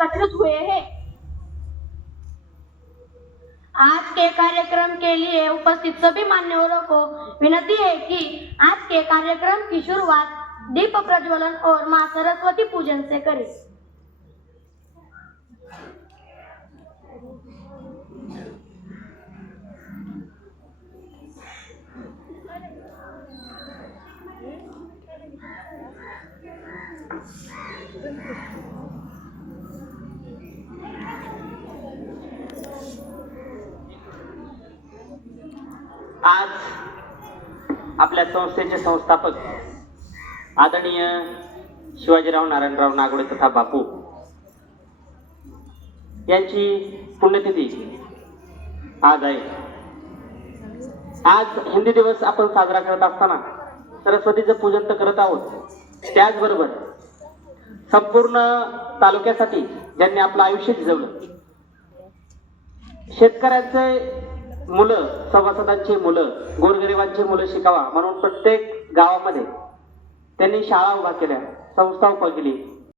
एकत्रित हुए हैं। आज के कार्यक्रम के लिए उपस्थित सभी मान्यवरों को विनती है कि आज के कार्यक्रम की शुरुआत दीप प्रज्वलन और मां सरस्वती पूजन से करें। आज आपल्या संस्थेचे संस्थापक आदरणीय शिवाजीराव नारायणराव नागोडे तथा बापू यांची पुण्यतिथी आज आहे। आज हिंदी दिवस आपण साजरा करत असताना सरस्वतीचं पूजन तर करत आहोत, त्याचबरोबर संपूर्ण तालुक्यासाठी ज्यांनी आपलं आयुष्य झिजवलं, शेतकऱ्यांचे मुलं, सभासदांची मुलं, गोरगरिबांची मुलं शिकावा म्हणून प्रत्येक गावामध्ये त्यांनी शाळा उभा केल्या, संस्था उभा केली,